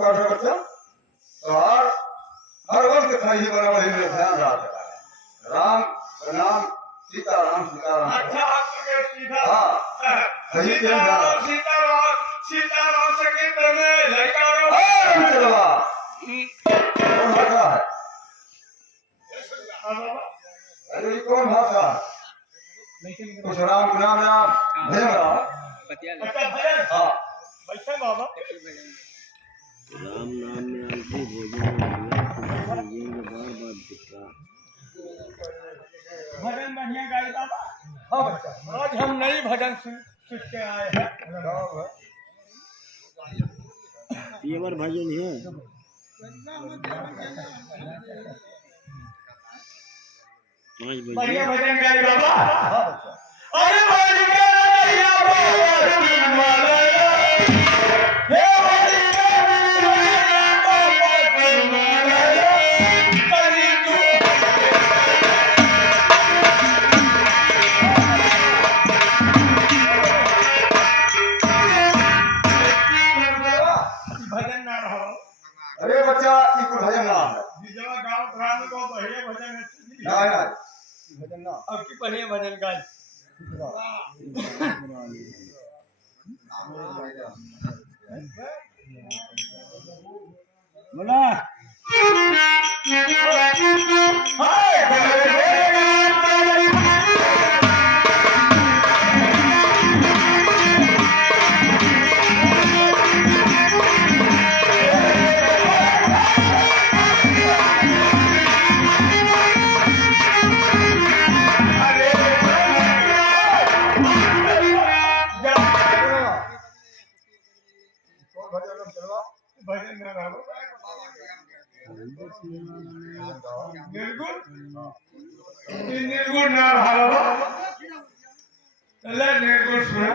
का बच्चा तो हर वक्त खाई बना वही में ध्यान रहा राम नाम सीताराम सीताराम अच्छा आपके सीधा हाँ सही सीताराम सीताराम सीताराम से कहते हैं लड़का चलवा कौन भाषा है अरे ये कौन भाषा कुछ राम नाम नाम भजन रहा अच्छा भजन हाँ बैठे बाबा राम नाम में आलसी भोजन ये बार बार दिखा भजन बढ़िया गाई बाबा हाँ बच्चा आज हम नई भजन सुन के आए हैं ये बार भजन है 5 बजे बढ़िया भजन गाई बाबा हाँ बच्चा अरे बढ़ के रैया बाबा मालया हे बढ़ के रैया बाबा मालया करी तू भजन ना रहो अरे बच्चा ये कोई भजन नाम है जिजवा गांव ग्राम को बढ़िया भजन है ना ना भजन नाम अब की बढ़िया भजन गाई बोला भजन ना रहो निर्गुण निर्गुण ना रहो चले निर्गुण सुना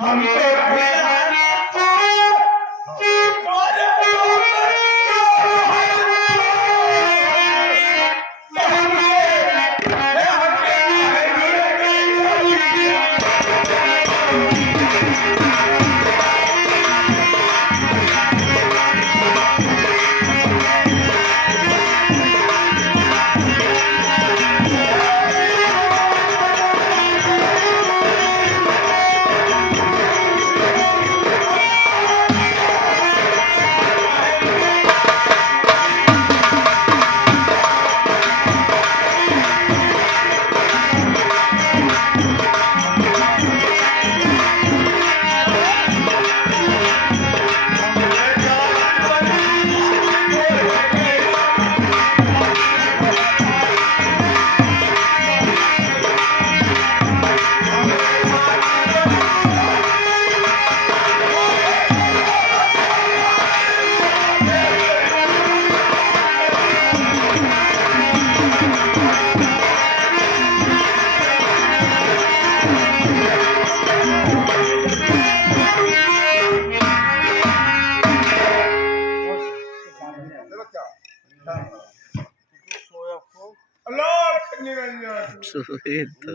हम तो लोक निरंजन सुरेत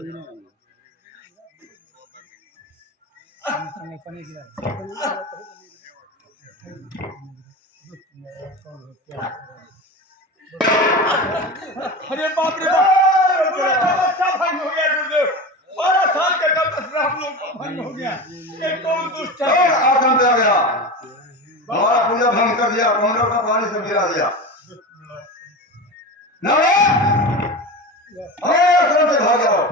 अरे बाप रे बाप अच्छा भंग हो गया गुरुदेव 12 साल के कल हम लोग का भंग हो गया ये कौन दुष्ट है आश्रम पे आ गया हमारा पूजा भंग कर दिया कमंडल का पानी सब गिरा दिया ना हमारे आश्रम से भाग जाओ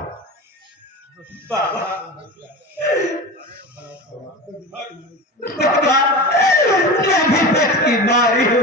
की नारी हो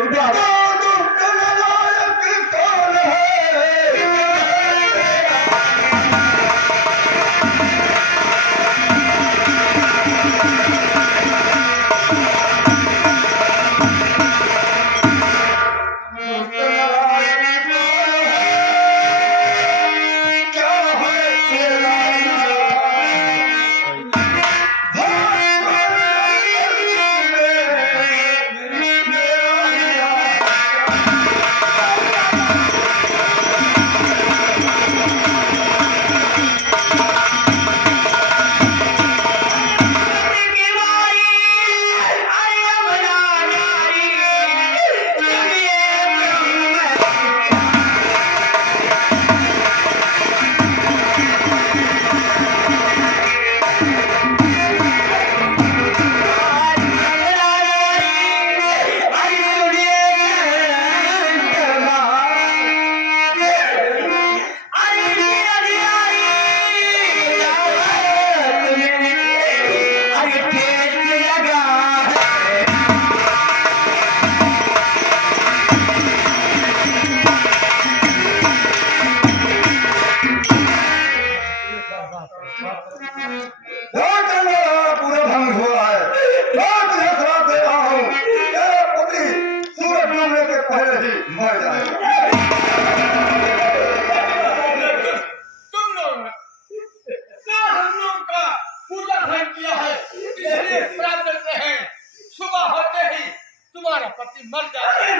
पति मर जाता है।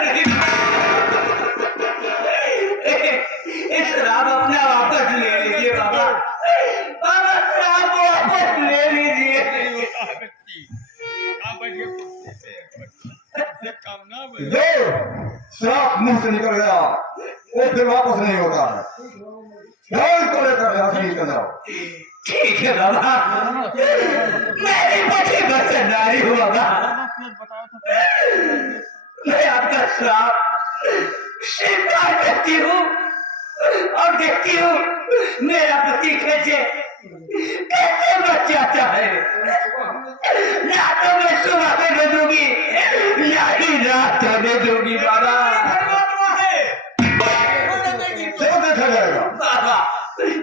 इस श्राप अपना वापस ले लीजिए बाबा। बाबा श्राप वापस ले लीजिए। नहीं होता है बच्ची। आप बैठिए कुर्सी पे। इससे काम ना बने। जो श्राप मुंह से निकल गया वो फिर वापस नहीं होता है। ध्यान को लेकर हासिल निकल जाओ। ठीक है बाबा, मेरी पति बचनारी हूँ बाबा। मैं आपका श्राप स्वीकार करती हूँ और देखती हूँ मेरा पति कैसे कैसे बच जाता है। ना तो मैं सुबह में दे दूंगी, ना ही रात में दूंगी बाबा। जो देखा जाएगा। बाबा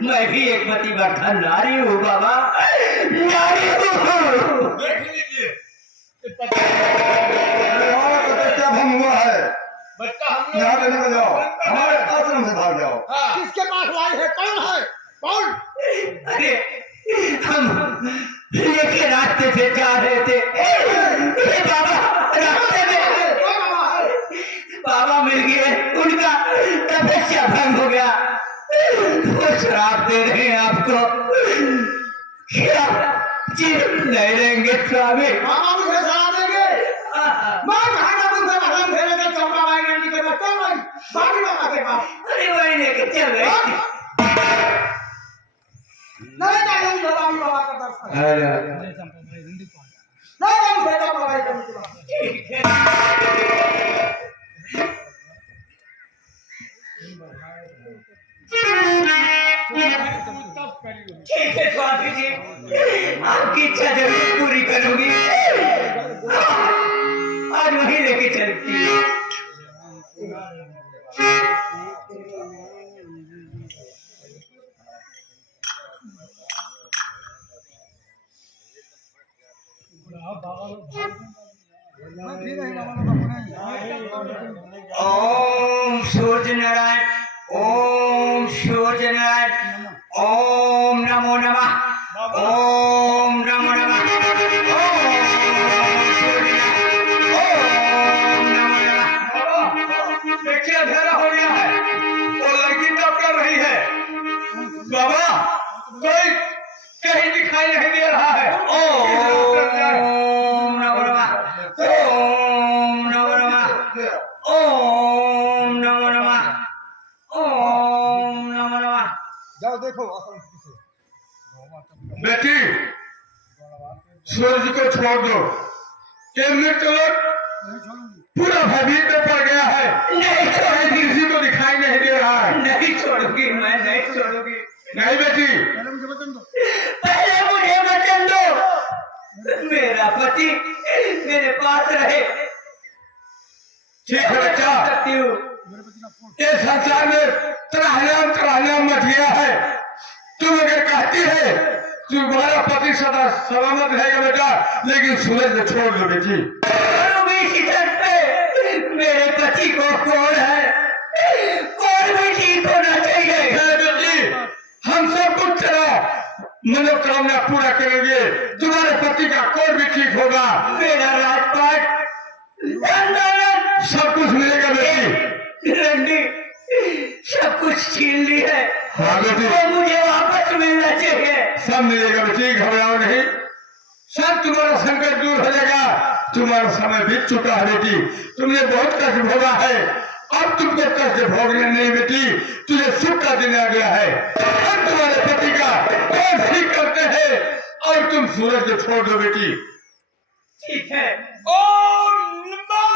मैं भी एक पतिवर्ता नारी हूँ बाबा, नारी हूँ। देख लीजिए। क्या भंग हुआ है? बच्चा हम यहाँ से निकल जाओ, हमारे आश्रम से भाग जाओ। हाँ। किसके पास लाए हैं? कौन है? कौन? अरे हम लेके रास्ते से जा रहे थे। अरे बाबा रास्ते में कौन बाबा है? बाबा मिल गए, उनका तपस्या भंग हो गया। वो श्राप दे रहे हैं आपको। क्या जीवन नहीं रहेंगे स्वामी? बाबा मुझे सलाह देंगे। मैं भागा मुझे भगवान फेरे के चौका भाई ने निकल बच्चा भाई बाकी बाबा के पास अरे वही लेके चल रहे थे। नहीं चाहिए मुझे बाबी बाबा का दर्शन। अरे नहीं चाहिए मुझे चौका भाई का दर्शन। ठीक है। तब करिए। ठीक है स्वामी जी, आपकी इच्छा जरूर पूरी करूंगी। आज वही लेके चलती है। ओम सूर्य नारायण, ओम सूर्य नारायण, ओम नमो नमः, ओम नमो नमः, ओम सूर्य नारायण, ओम नमो नमः। देखिए अंधेरा हो गया है और लड़की तब कर रही है। बाबा कोई कहीं दिखाई नहीं दे रहा है। ओम नमो नमः, ओम नमो नमः, ओम नमो नमः, ओम नमो नमः। जाओ देखो आश्रम किसे। बेटी सूरज को छोड़ दो। ये मृत्यु पूरा भयभीत में पड़ गया है। नहीं छोड़ूंगी, किसी को दिखाई नहीं दे रहा है। नहीं छोड़ूंगी, मैं नहीं छोड़ूंगी। नहीं बेटी, पहले मुझे वचन दो, मेरा पति मेरे पास रहे। ठीक है बच्चा। करती हूँ। ये संसार में त्राहलाम मच गया है। तुम अगर कहती है तुम्हारा पति सदा सलामत रहेगा बेटा, लेकिन सूरज को छोड़ दो बेटी। मेरे पति को कौन है? कौन भी ठीक होना चाहिए। बेटी हम सब कुछ तेरा मनोकामना पूरा करेंगे। तुम्हारे पति का कोई भी ठीक होगा। मेरा राजपाट धन दौलत सब कुछ मिलेगा बेटी। रंडी सब कुछ छीन ली है। हाँ बेटी, तो मुझे वापस मिलना चाहिए। सब मिलेगा बेटी, घबराओ नहीं। सब तुम्हारा संकट दूर हो जाएगा। तुम्हारा समय बीत चुका है बेटी। तुमने बहुत कष्ट भोगा है, अब तुमको कष्ट भोगने नहीं बेटी। तुझे सुख का दिन आ गया है। हम तुम्हारे पति का और ठीक करते हैं और तुम सूरज को छोड़ दो बेटी। ठीक है। ओम नमः।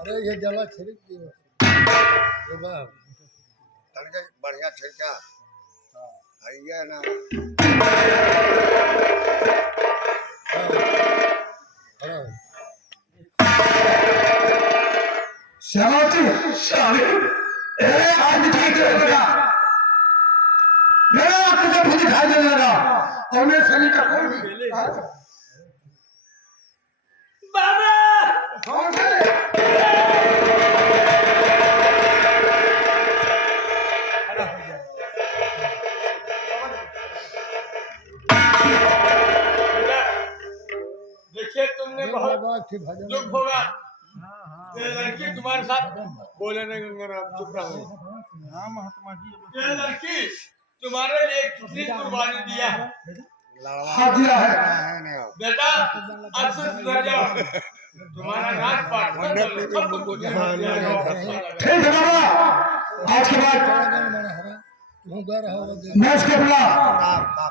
अरे ये जला छिड़क दियो। ये बाप तनके बढ़िया छिड़का। आइए ना। श्यामावती, आज ठीक होगा। मेरा आंखों से भी दिखाई देने लगा और मेरे शरीर का कोई भी बाबा कौन है? बहुत बाबा के भजन दुख होगा। ये लड़की तुम्हारे साथ बोले नहीं गंगाराम, चुप रहो। ये लड़की तुम्हारे लिए कितनी कुर्बानी दिया है हाँ दिया है बेटा। अब से सुधर जाओ, तुम्हारा राजपाट ठीक है बाबा। आज के बाद मैं उसके बुला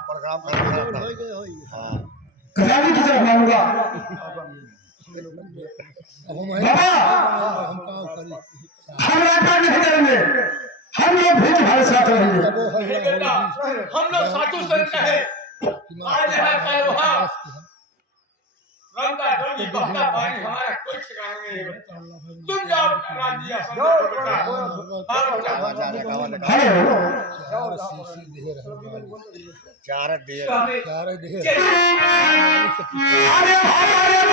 प्रोग्राम गजाली की तरफ मांगूंगा। बाबा हम राजपाट नहीं करेंगे, हम लोग भी तुम्हारे साथ रहेंगे। हे बेटा, हम लोग साधु संत हैं। आज यहाँ कल वहाँ रंगा ढोली बहता पानी, हमारा कोई ठिकाना नहीं है। तुम जाओ राज्य हेलो चार दिए अरे हमारे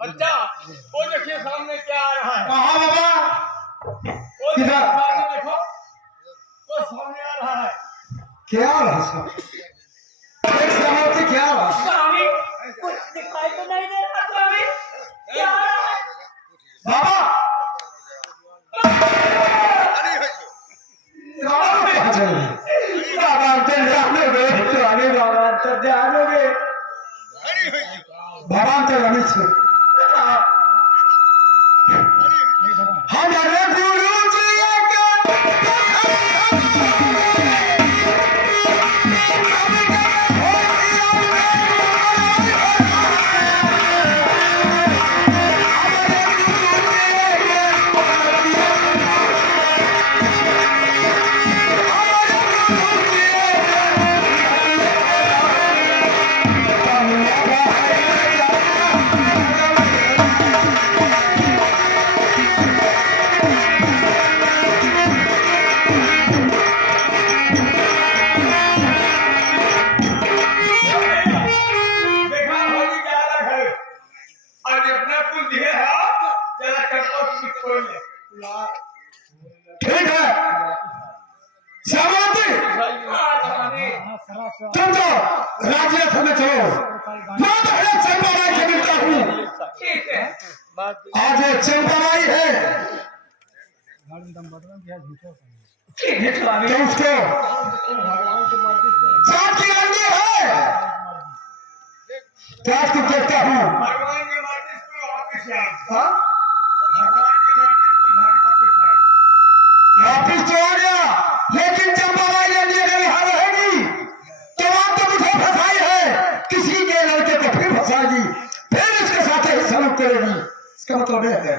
बच्चा, वो देखिए सामने क्या आ रहा है। कहाँ बाबा? वो देखिए सामने देखो, वो सामने आ रहा है। क्या रहा सब? एक समाप्ति क्या रहा? स्वामी कुछ दिखाई तो नहीं दे रहा स्वामी, क्या हो रहा है? बाबा बाबा कहाँ चले गए? बाबा अंतर ध्यान हो गए, स्वामी बाबा अंतर ध्यान हो गए। बाबा अंतर अमित से हमारे गुरु जी के देखा होली क्या अलग है। और अपना कुल दिए है, जरा चक्कर की छोड़ ले। ठीक है समाप्ति तुम तो राजरथ में चलो, मैं तो है चंपाबाई से मिलता हूँ। ठीक है, आज ये चंपाबाई है ठीक है स्वामी। तो उसको जात की अंडी है जात की देखता हूँ। भगवान के नोटिस पे वापस आए। हाँ? भगवान के नोटिस पे घर वापस आए। वापिस तो आ गया, लेकिन चंपाबाई अंडी अगर यहाँ रहेगी तो आप तो मुझे फंसाई है, किसी के लड़के को फिर फंसाएगी, फिर इसके साथ ही सलूक करेगी। इसका मतलब यह है